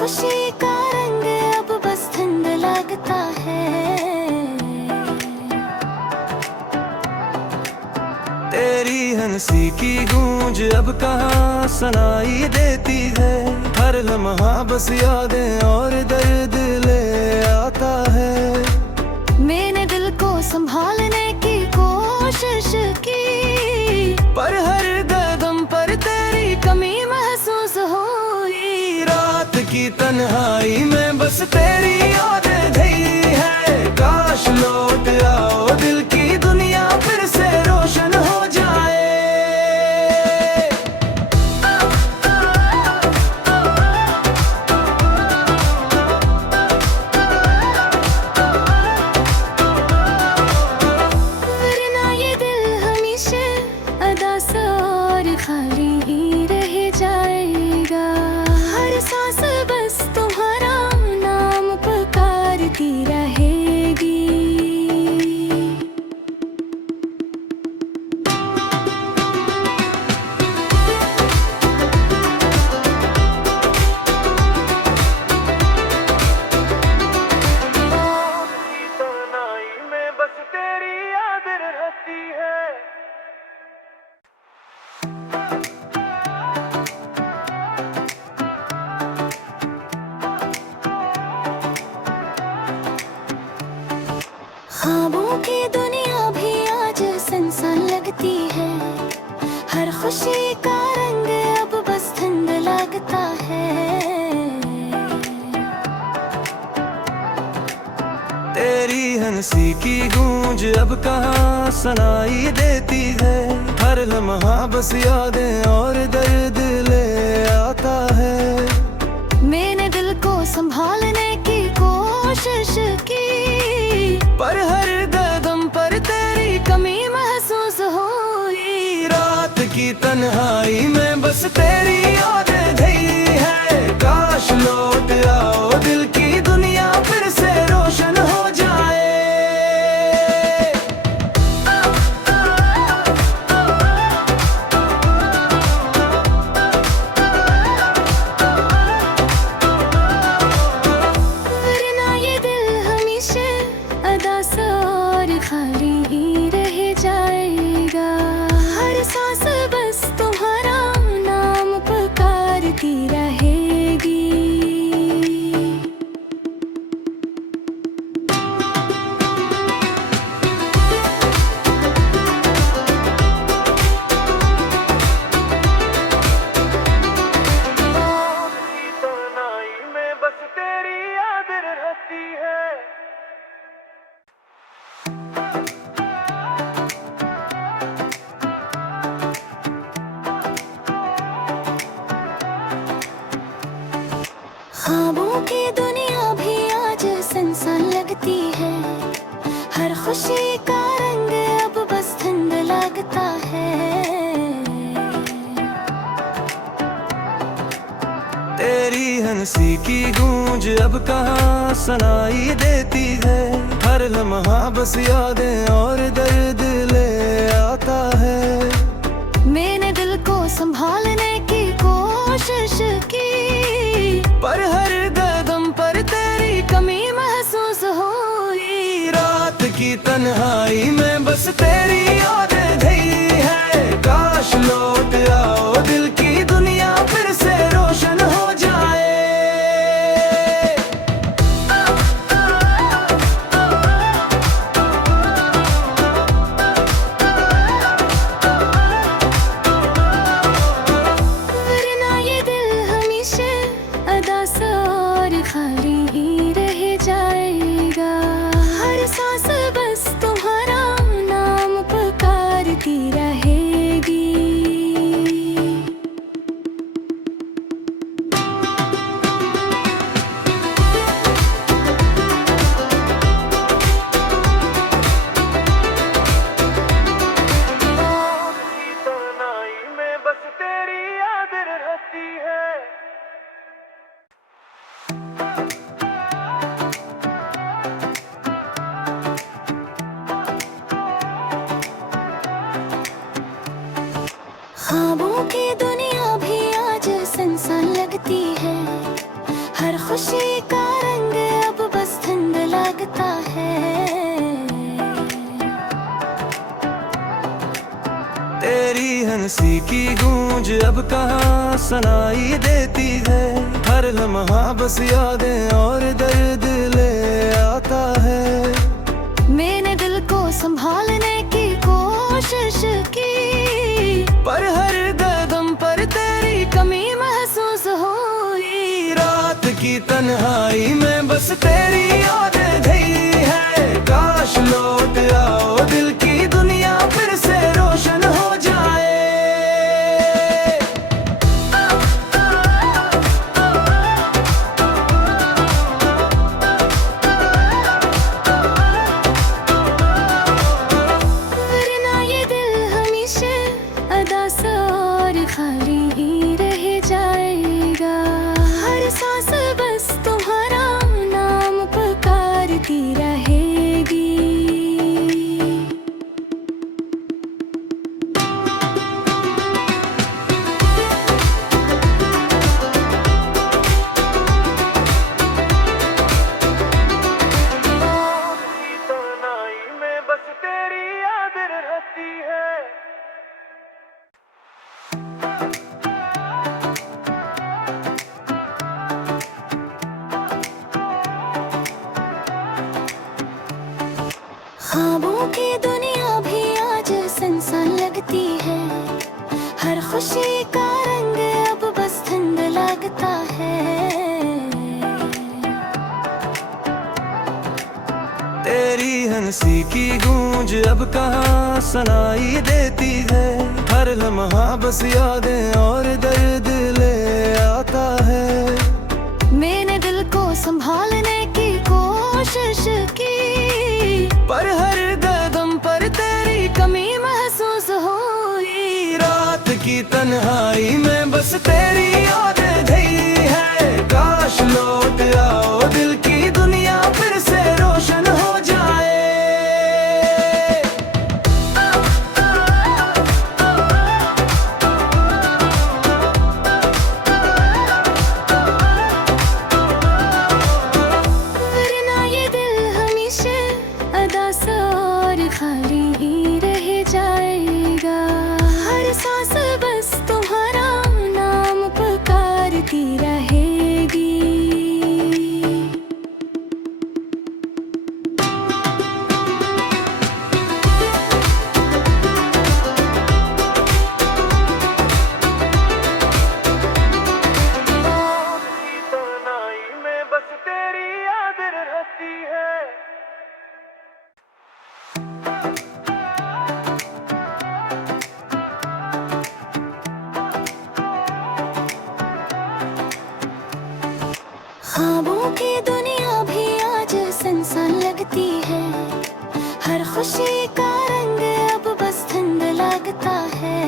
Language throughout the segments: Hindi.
खुशी का रंग अब बस ठंड लगता है। तेरी हंसी की गूंज अब कहाँ सुनाई देती है। हर लम्हा बस यादें और दर्द ले आता है। मैंने दिल को संभालने की कोशिश की, पर हर कदम पर तेरी कमी महसूस हुई। रात की तन्हाई में बस तेरी यादें धई है। काश लौट आओ दिल की दुनिया फिर से रोशन हो जाए। वरना ये दिल हमेशा अदास और खाली ही रह जाएगा। हर सांस बस तुम्हारा नाम पुकारती रहेगी। तन्हाई में बस तेरी याद रहती है। ख्वाबों की दुनिया भी आज सुनसान लगती है। हर खुशी का रंग अब बस ठंड लगता है। तेरी हंसी की गूंज अब कहाँ सुनाई देती है। हर लम्हा बस यादें और दर्द ले आता है। मैंने दिल को संभालने की कोशिश की, पर हर कदम पर तेरी कमी महसूस हुई। रात की तन्हाई में बस तेरी यादें धई है। काश लौट आओ दिल की दुनिया फिर से रोशन हो जाए। वरना ये दिल हमेशा अदास और खाली ही रह जाएगा। हर सांस बस तुम्हारा नाम पुकारती रहेगी। तन्हाई में बस तेरी याद रहती है। ख्वाबों की दुनिया भी आज सुनसान लगती है। हर खुशी का रंग अब बस ठंड लगता है। तेरी हंसी की गूंज अब कहाँ सुनाई देती है। हर लम्हा बस यादें और दर्द ले आता है। मैंने दिल को संभालने की कोशिश की, पर हर कदम पर तेरी कमी महसूस हुई। रात की तन्हाई में बस तेरी यादें धई है। काश लौट आओ दिल की दुनिया फिर से रोशन हो जाए। वरना ये दिल हमेशा अदास और खाली ही रह जाएगा। हर सांस बस तुम्हारा नाम पुकारती रहेगी। तन्हाई में बस तेरी याद रहती है। खुशी का रंग अब बस ठंड लगता है। तेरी हंसी की गूंज अब कहाँ सुनाई देती है। हर लम्हा बस यादें और दर्द ले आता है। मैंने दिल को संभालने की कोशिश की, पर हर कदम पर तेरी कमी महसूस हुई। रात की तन्हाई में बस तेरी यादें धई है। काश लौट आओ दिल की दुनिया फिर से रोशन हो जाए। वरना ये दिल हमेशा अदास और खाली ही रह जाएगा। हर सांस बस तुम्हारा नाम पुकारती रहेगी। तन्हाई में बस तेरी याद रहती है। ख्वाबों की दुनिया भी आज सुनसान लगती है। हर खुशी का रंग अब बस ठंड लगता है। तेरी हंसी की गूंज अब कहाँ सुनाई देती है। हर लम्हा बस यादें और दर्द ले आता है। मैंने दिल को संभालने की कोशिश की, पर हर कदम पर तेरी कमी महसूस हुई। रात की तन्हाई में बस तेरी यादें धई है। काश लौट आओ दिल की दुनिया फिर से रोशन हो जाए। वरना ये दिल हमेशा अदास और खाली ही रह जाएगा। हर सांस बस तुम्हारा नाम पुकारती रहेगी। तन्हाई में बस तेरी याद रहती है। ख्वाबों की दुनिया भी आज सुनसान लगती है। हर खुशी का रंग अब बस ठंड लगता है।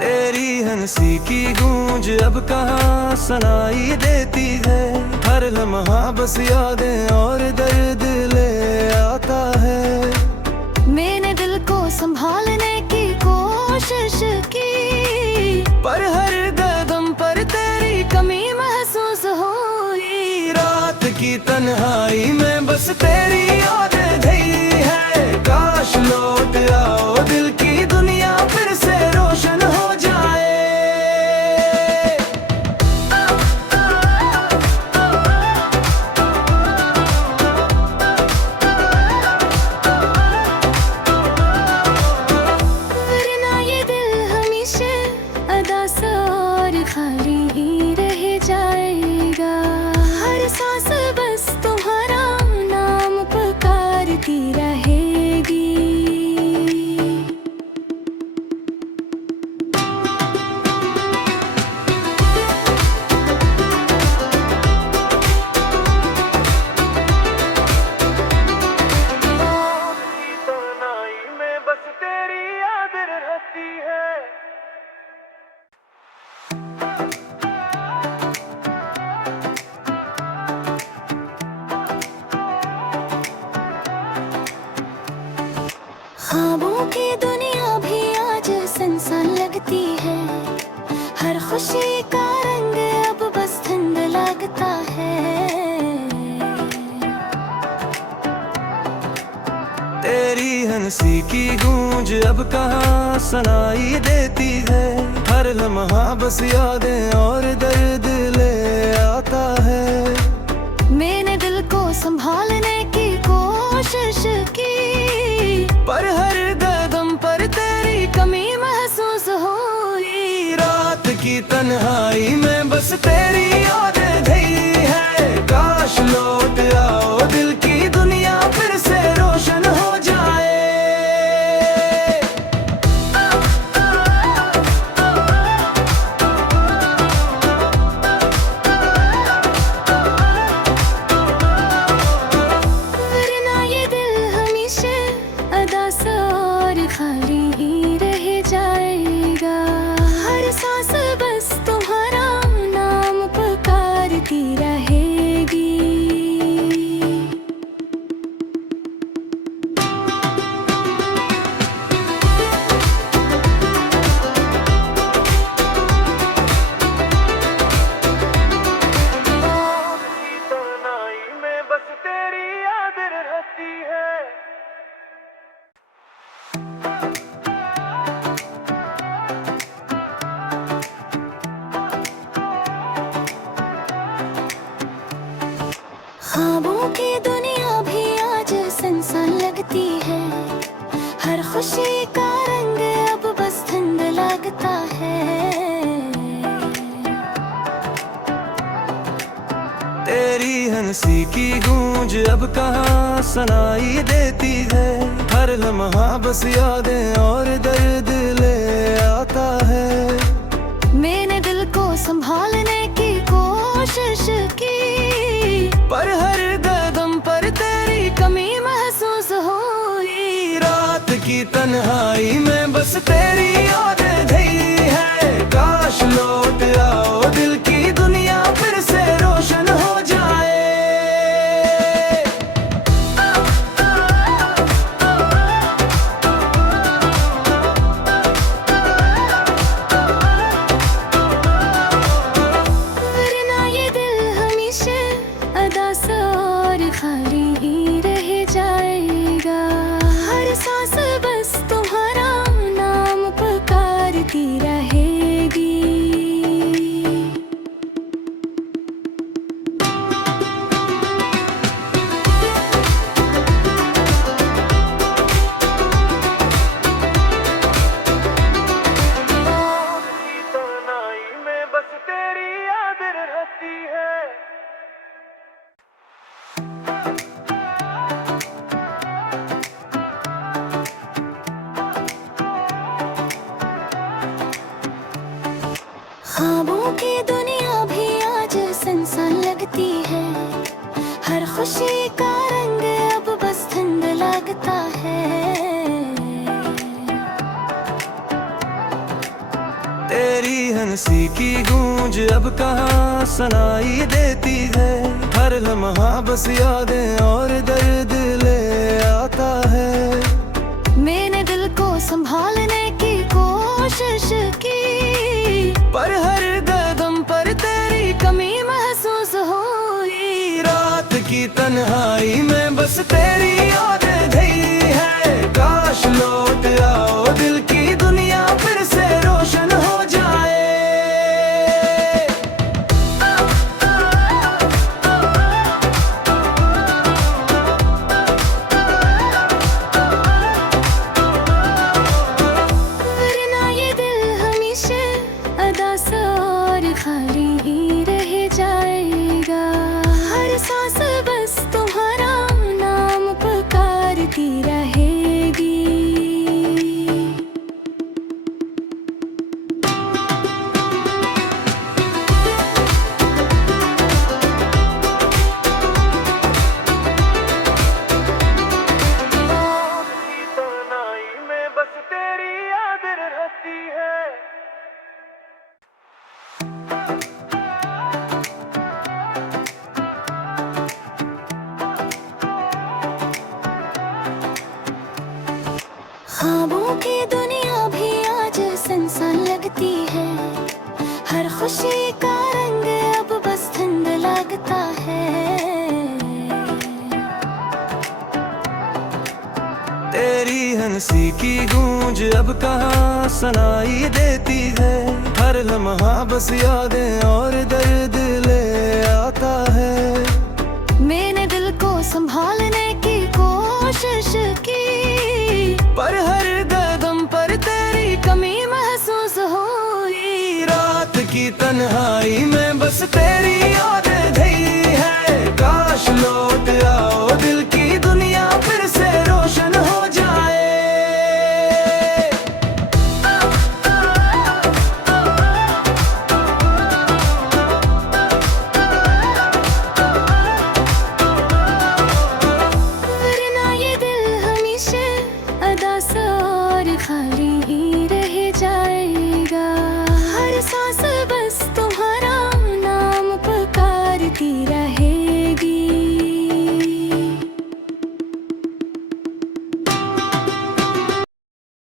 तेरी हंसी की गूंज अब कहाँ सुनाई देती है। हर लम्हा बस यादें और दर्द ले आता है। मैंने दिल को संभालने की कोशिश की, पर हर कदम पर तेरी कमी महसूस हुई। रात की तन्हाई में बस तेरी यादें धई है। काश लौट आओ दिल की दुनिया फिर से रोशन हो जाए। वरना ये दिल हमेशा अदास और खाली ही रह जाएगा। हर सांस बस तुम्हारा नाम पुकारती रहेगी। तन्हाई में बस तेरी याद रहती है। खुशी का रंग अब बस ठंड लगता है। तेरी हंसी की गूंज अब कहाँ सुनाई देती है। हर लम्हा बस यादें और दर्द ले आता है। मैंने दिल को संभालने की कोशिश की, पर हर कदम पर तेरी कमी महसूस हुई। रात की तन्हाई में बस तेरी यादें धई है। काश लौट आओ दिल की दुनिया फिर से रोशन हो जाए। वरना ये दिल हमेशा अदास और खाली ही रह जाएगा। हर सांस बस तुम्हारा नाम पुकारती रहेगी। तन्हाई में बस तेरी याद रहती है। ख्वाबों की दुनिया भी आज सुनसान लगती है। हर खुशी का रंग अब बस ठंड लगता है। तेरी हंसी की गूंज अब कहाँ सुनाई देती है। हर लम्हा बस यादें और दर्द ले आता है। मैंने दिल को संभालने की कोशिश की, पर हर कदम पर तेरी कमी महसूस हुई। रात की तन्हाई में बस तेरी यादें धई है। काश लौट आओ दिल की दुनिया फिर से रोशन हो जाए। वरना ये दिल हमेशा अदास और खाली ही रह जाएगा। हर सांस बस तुम्हारा नाम पुकारती रहेगी। तन्हाई में बस तेरी याद रहती है। ख्वाबों की दुनिया भी आज सुनसान लगती है। हर खुशी का रंग अब बस ठंड लगता है। तेरी हंसी की गूंज अब कहाँ सुनाई देती है। हर लम्हा बस यादें और दर्द ले आता है। मैंने दिल को संभालने की कोशिश की, पर हर कदम पर तेरी कमी महसूस हुई। रात की तन्हाई में बस तेरी यादें धई है। काश लौट आओ दिल की दुनिया फिर से रोशन हो जाए। वरना ये दिल हमेशा अदास और खाली ही रह जाएगा। हर सांस बस तुम्हारा नाम पुकारती रहेगी। तन्हाई में बस तेरी याद रहती है। ख्वाबों की दुनिया भी आज सुनसान लगती है। हर खुशी का रंग अब बस ठंड लगता है। तेरी हंसी की गूंज अब कहाँ सुनाई देती है, हर लम्हा बस यादें और दर्द ले आता है। मैंने दिल को संभालने की कोशिश की, पर हर कदम पर तेरी कमी महसूस हुई। रात की तन्हाई में बस तेरी याद